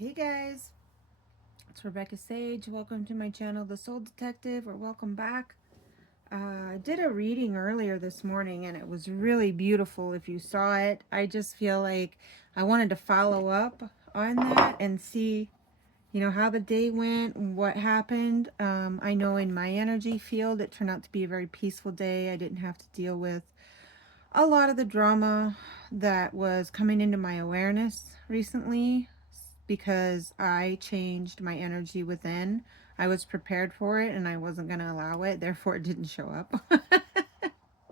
Hey guys, it's Rebecca Sage. Welcome to my channel, The Soul Detective, or welcome back. I did a reading earlier this morning and it was really beautiful if you saw it. I just feel like I wanted to follow up on that and see, how the day went and what happened. I know in my energy field it turned out to be a very peaceful day. I didn't have to deal with a lot of the drama that was coming into my awareness recently because I changed my energy within. I was prepared for it and I wasn't going to allow it, therefore it didn't show up.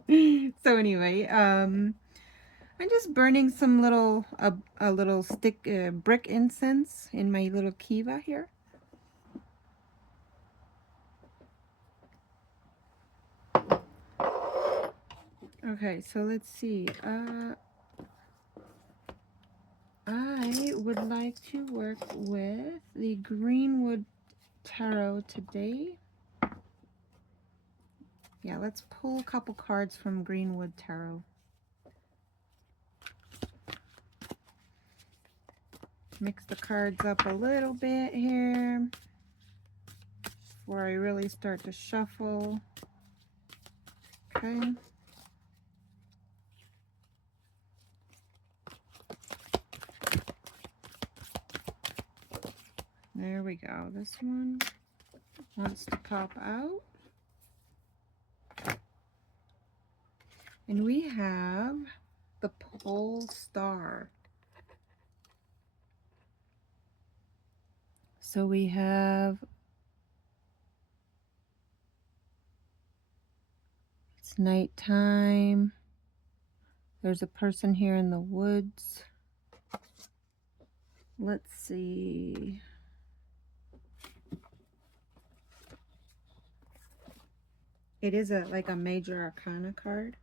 So anyway, I'm just burning some a little stick brick incense in my little kiva here. Okay, so let's see. I would like to work with the Greenwood Tarot today. Yeah, let's pull a couple cards from Greenwood Tarot. Mix the cards up a little bit here before I really start to shuffle. Okay. There we go. This one wants to pop out. And we have the pole star. So we have, it's nighttime. There's a person here in the woods. Let's see. It is like a major arcana card.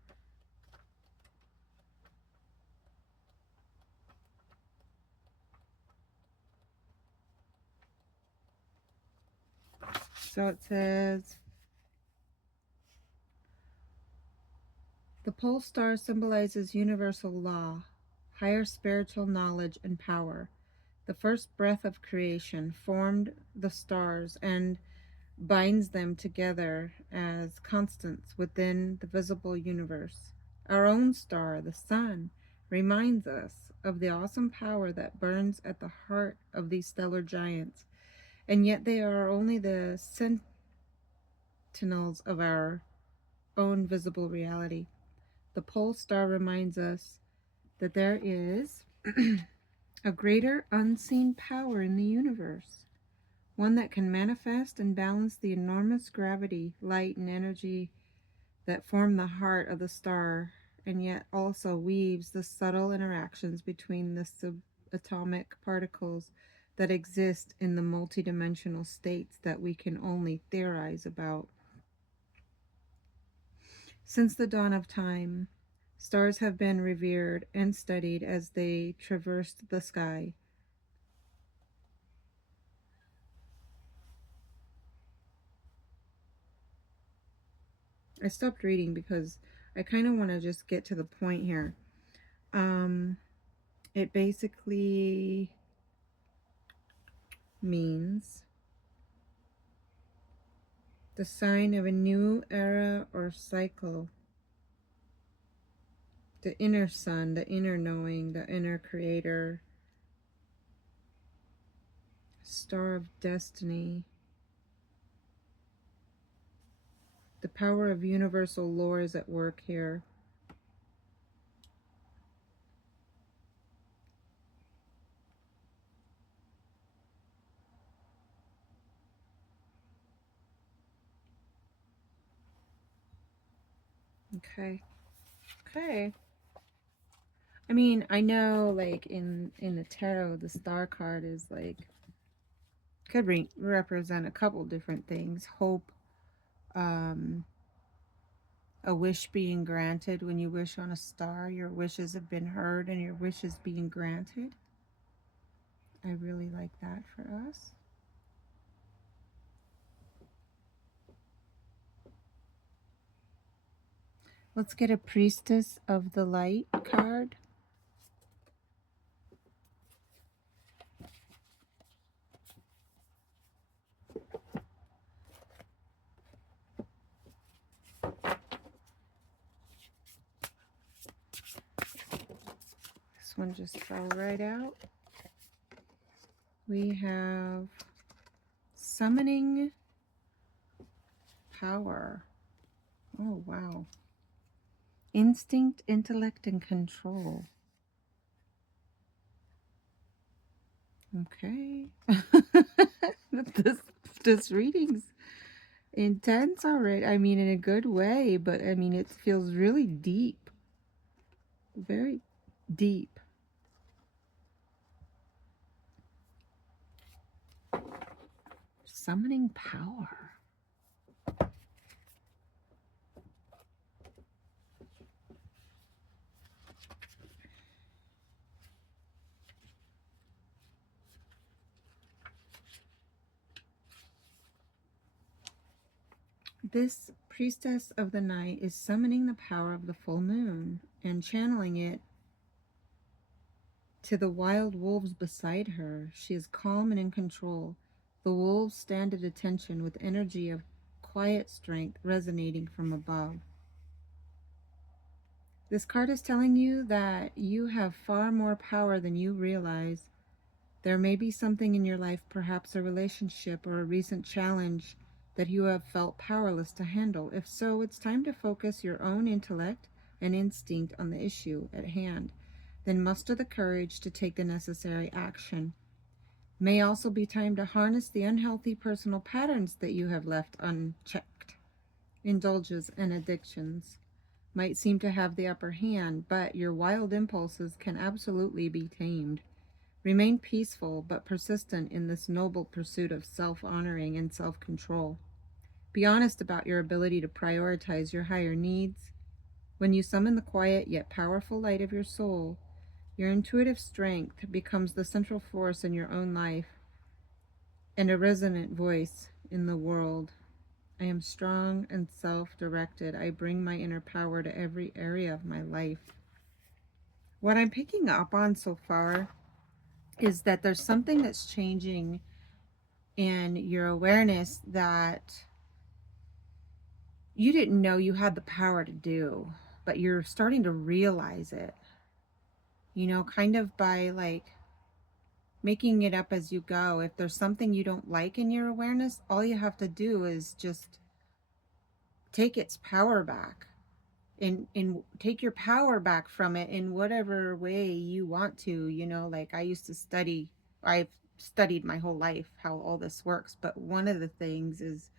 So it says, the pole star symbolizes universal law, higher spiritual knowledge and power. The first breath of creation formed the stars and binds them together as constants within the visible universe. Our own star, the sun, reminds us of the awesome power that burns at the heart of these stellar giants, and yet they are only the sentinels of our own visible reality. The pole star reminds us that there is a greater unseen power in the universe, one that can manifest and balance the enormous gravity, light, and energy that form the heart of the star, and yet also weaves the subtle interactions between the subatomic particles that exist in the multidimensional states that we can only theorize about. Since the dawn of time, stars have been revered and studied as they traversed the sky. I stopped reading because I kind of want to just get to the point here. It basically means the sign of a new era or cycle. The inner sun, the inner knowing, the inner creator, star of destiny. The power of universal lore is at work here. Okay. Okay. I mean, I know like in the tarot, the star card is like, could represent a couple different things. Hope, um, a wish being granted. When you wish on a star, your wishes have been heard and your wishes being granted. I really like that for us. Let's get a Priestess of the Light card. this one just fell right out. We have summoning power. Oh, wow. Instinct, intellect, and control. Okay. this reading's intense already. I mean, in a good way, but I mean, it feels really deep. Very deep. Summoning power. This priestess of the night is summoning the power of the full moon and channeling it to the wild wolves beside her. She is calm and in control. The wolves stand at attention with energy of quiet strength resonating from above. This card is telling you that you have far more power than you realize. There may be something in your life, perhaps a relationship or a recent challenge, that you have felt powerless to handle. If so, it's time to focus your own intellect and instinct on the issue at hand. Then muster the courage to take the necessary action. May also be time to harness the unhealthy personal patterns that you have left unchecked. Indulgences and addictions might seem to have the upper hand, but your wild impulses can absolutely be tamed. Remain peaceful but persistent in this noble pursuit of self-honoring and self-control. Be honest about your ability to prioritize your higher needs. When you summon the quiet yet powerful light of your soul, your intuitive strength becomes the central force in your own life and a resonant voice in the world. I am strong and self-directed. I bring my inner power to every area of my life. What I'm picking up on so far is that there's something that's changing in your awareness that you didn't know you had the power to do, but you're starting to realize it, you know, kind of by like making it up as you go. If there's something you don't like in your awareness, all you have to do is just take its power back and take your power back from it in whatever way you want to. You know, like I've studied my whole life how all this works, but one of the things is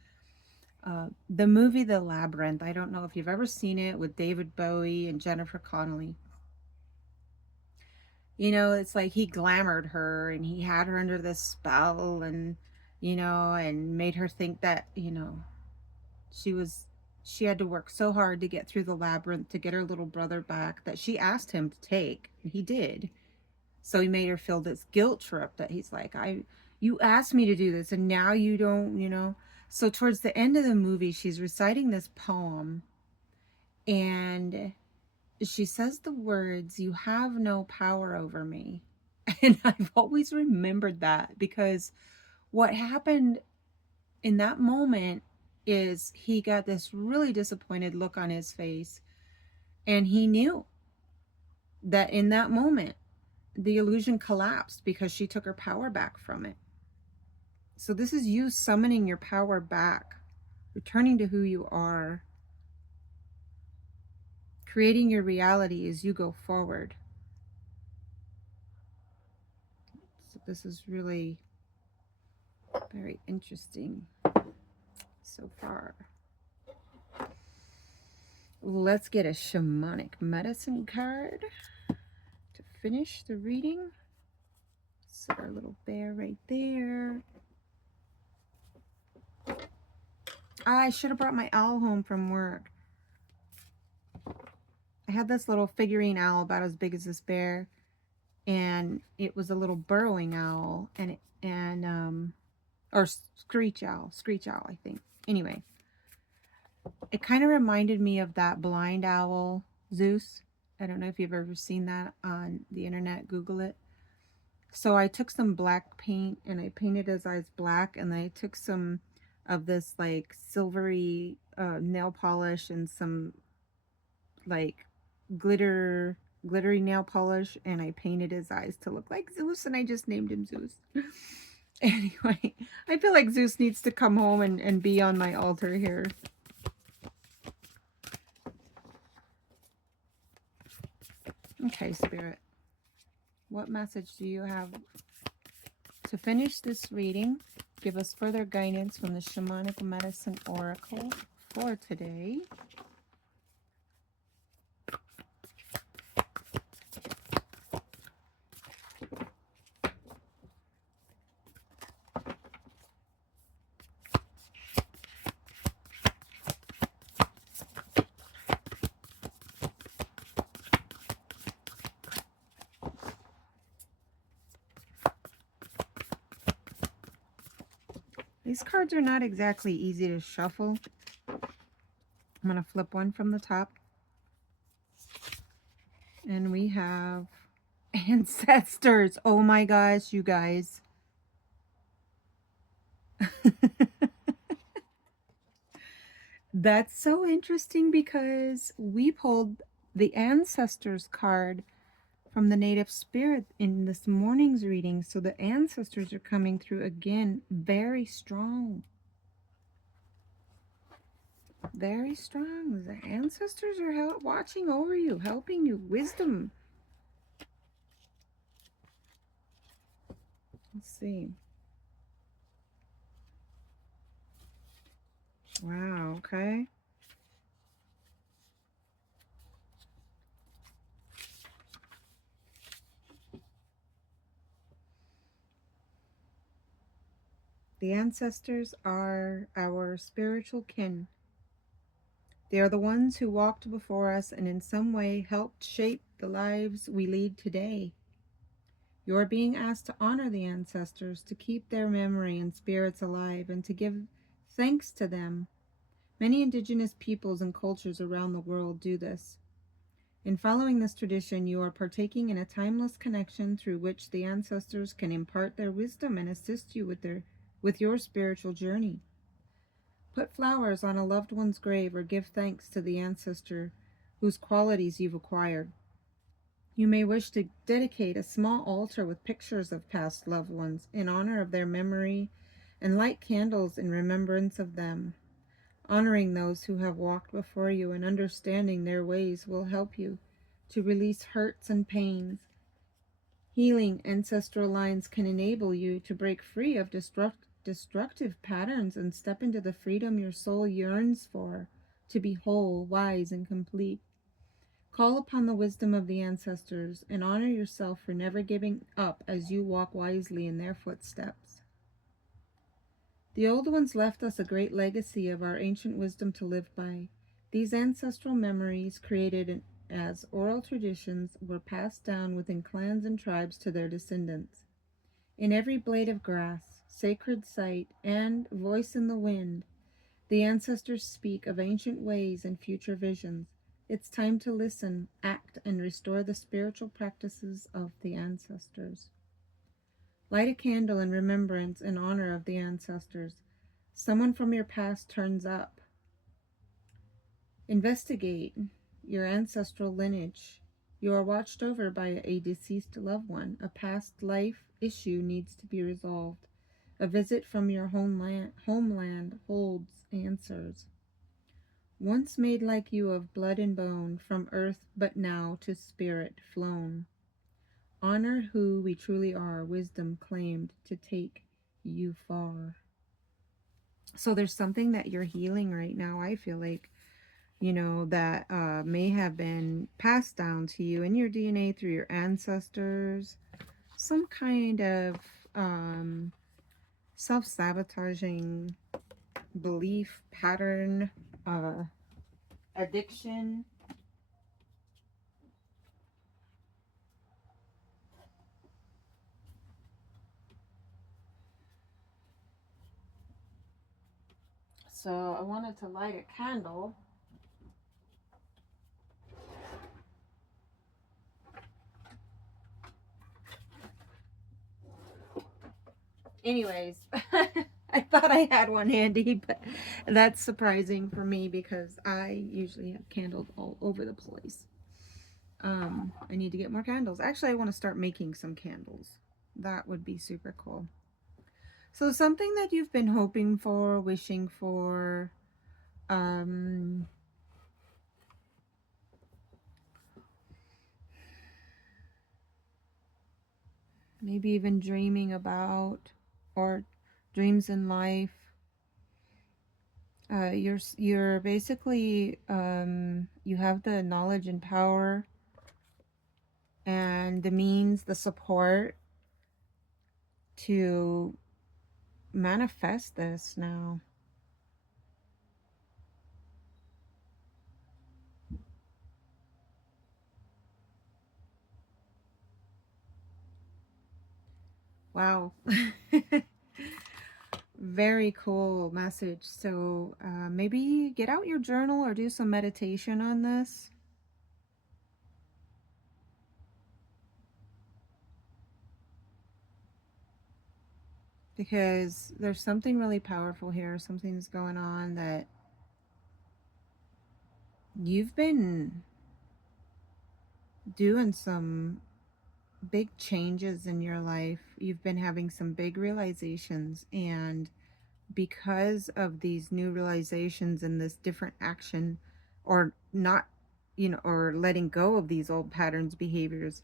the movie The Labyrinth. I don't know if you've ever seen it, with David Bowie and Jennifer Connelly. You know, it's like he glamored her and he had her under this spell, and you know, and made her think that, you know, she was she had to work so hard to get through the labyrinth to get her little brother back that she asked him to take, and he did. So he made her feel this guilt trip that he's like, you asked me to do this and now you don't, you know. So towards the end of the movie, she's reciting this poem, and she says the words, "You have no power over me." And I've always remembered that, because what happened in that moment is he got this really disappointed look on his face, and he knew that in that moment the illusion collapsed because she took her power back from it. So this is you summoning your power back, returning to who you are, creating your reality as you go forward. So this is really very interesting so far. Let's get a shamanic medicine card to finish the reading. Set our little bear right there. I should have brought my owl home from work. I had this little figurine owl about as big as this bear, and it was a little burrowing owl, or screech owl, I think. Anyway, it kind of reminded me of that blind owl, Zeus. I don't know if you've ever seen that on the internet. Google it. So I took some black paint and I painted his eyes black, and I took some of this like silvery nail polish and some like glitter glittery nail polish, and I painted his eyes to look like Zeus, and I just named him Zeus. Anyway, I feel like Zeus needs to come home and be on my altar here. Okay, Spirit. What message do you have to finish this reading? Give us further guidance from the Shamanic Medicine Oracle for today. These cards are not exactly easy to shuffle. I'm going to flip one from the top. And we have ancestors. Oh my gosh, you guys. That's so interesting because we pulled the ancestors card from the native spirit in this morning's reading. So the ancestors are coming through again, very strong. Very strong. The ancestors are watching over you, helping you. Wisdom. Let's see. Wow, okay. The ancestors are our spiritual kin. They are the ones who walked before us and in some way helped shape the lives we lead today. You are being asked to honor the ancestors, to keep their memory and spirits alive, and to give thanks to them. Many indigenous peoples and cultures around the world do this. In following this tradition, you are partaking in a timeless connection through which the ancestors can impart their wisdom and assist you with your spiritual journey. Put flowers on a loved one's grave or give thanks to the ancestor whose qualities you've acquired. You may wish to dedicate a small altar with pictures of past loved ones in honor of their memory and light candles in remembrance of them. Honoring those who have walked before you and understanding their ways will help you to release hurts and pains. Healing ancestral lines can enable you to break free of destructive patterns and step into the freedom your soul yearns for, to be whole, wise, and complete. Call upon the wisdom of the ancestors and honor yourself for never giving up as you walk wisely in their footsteps. The old ones left us a great legacy of our ancient wisdom to live by. These ancestral memories, created as oral traditions, were passed down within clans and tribes to their descendants. In every blade of grass, sacred site, and voice in the wind, the ancestors speak of ancient ways and future visions. It's time to listen, act, and restore the spiritual practices of the ancestors. Light a candle in remembrance and honor of the ancestors. Someone from your past turns up. Investigate your ancestral lineage. You are watched over by a deceased loved one. A past life issue needs to be resolved. A visit from your homeland holds answers. Once made like you of blood and bone, from earth but now to spirit flown. Honor who we truly are, wisdom claimed to take you far. So there's something that you're healing right now, I feel like, that may have been passed down to you in your DNA through your ancestors. Some kind of self-sabotaging belief pattern, addiction. So I wanted to light a candle. Anyways, I thought I had one handy, but that's surprising for me because I usually have candles all over the place. I need to get more candles. Actually, I want to start making some candles. That would be super cool. So something that you've been hoping for, wishing for, um, maybe even dreaming about, or dreams in life. You're basically you have the knowledge and power and the means, the support to manifest this now. Wow. Very cool message. So maybe get out your journal or do some meditation on this. Because there's something really powerful here. Something's going on that you've been doing some big changes in your life. You've been having some big realizations, and because of these new realizations and this different action, or not, or letting go of these old patterns, behaviors,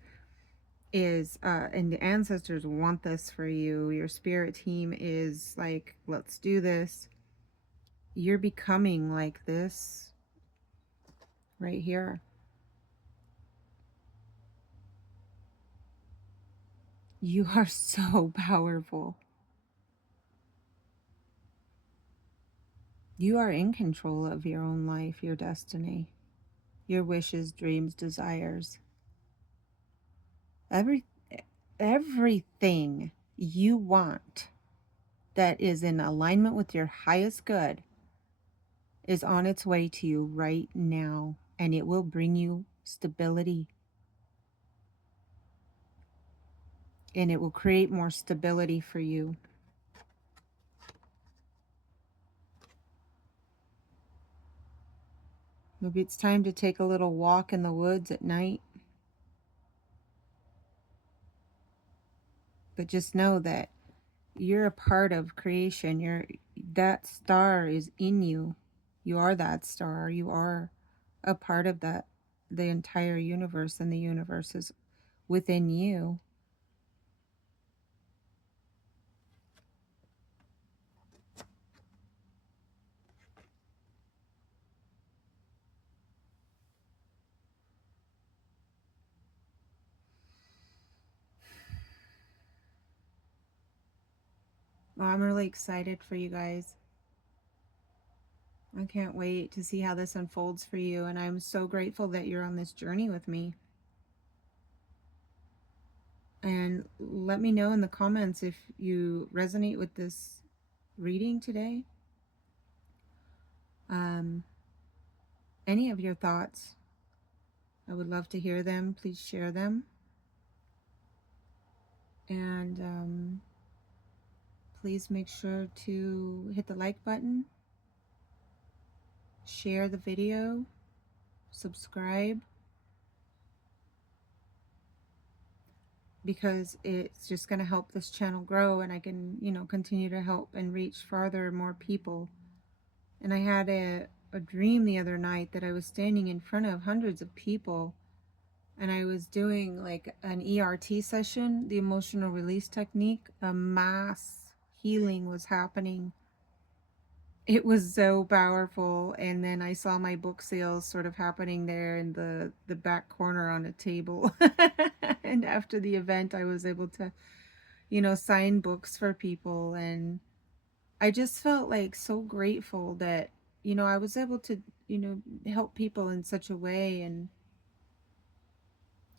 is and the ancestors want this for you. Your spirit team is like, let's do this. You're becoming like this right here. You are so powerful. You are in control of your own life, your destiny, your wishes, dreams, desires. Every everything you want that is in alignment with your highest good is on its way to you right now, and it will bring you stability, and it will create more stability for you. Maybe it's time to take a little walk in the woods at night, but just know that you're a part of creation. That star is in you. You are that star. You are a part of that, the entire universe, and the universe is within you. Well, I'm really excited for you guys. I can't wait to see how this unfolds for you, and I'm so grateful that you're on this journey with me. And let me know in the comments if you resonate with this reading today. Um, any of your thoughts, I would love to hear them. Please share them. And please make sure to hit the like button, share the video, subscribe, because it's just going to help this channel grow, and I can, continue to help and reach farther and more people. And I had a dream the other night that I was standing in front of hundreds of people, and I was doing like an ERT session, the emotional release technique. A mass healing was happening. It was so powerful. And then I saw my book sales sort of happening there in the back corner on a table. And after the event, I was able to, sign books for people. And I just felt like so grateful that, I was able to, help people in such a way. And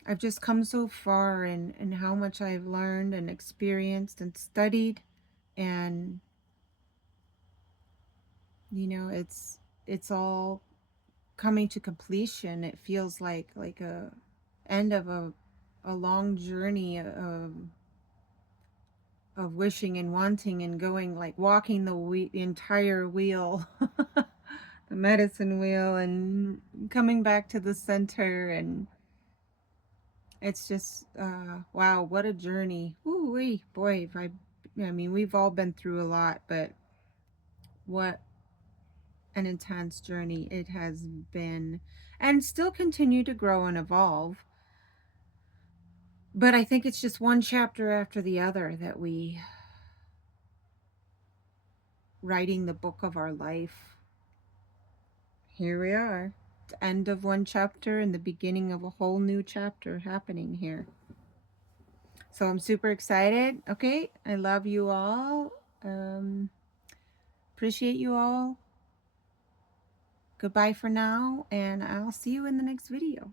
I've just come so far in how much I've learned and experienced and studied. And, it's all coming to completion. It feels like a end of a long journey of wishing and wanting and going, like walking the entire wheel, the medicine wheel, and coming back to the center. And It's just, wow, what a journey. Ooh, boy, I mean, we've all been through a lot, but what an intense journey it has been, and still continue to grow and evolve. But I think it's just one chapter after the other that we writing the book of our life. Here we are. The end of one chapter and the beginning of a whole new chapter happening here. So I'm super excited. Okay, I love you all. Appreciate you all. Goodbye for now, and I'll see you in the next video.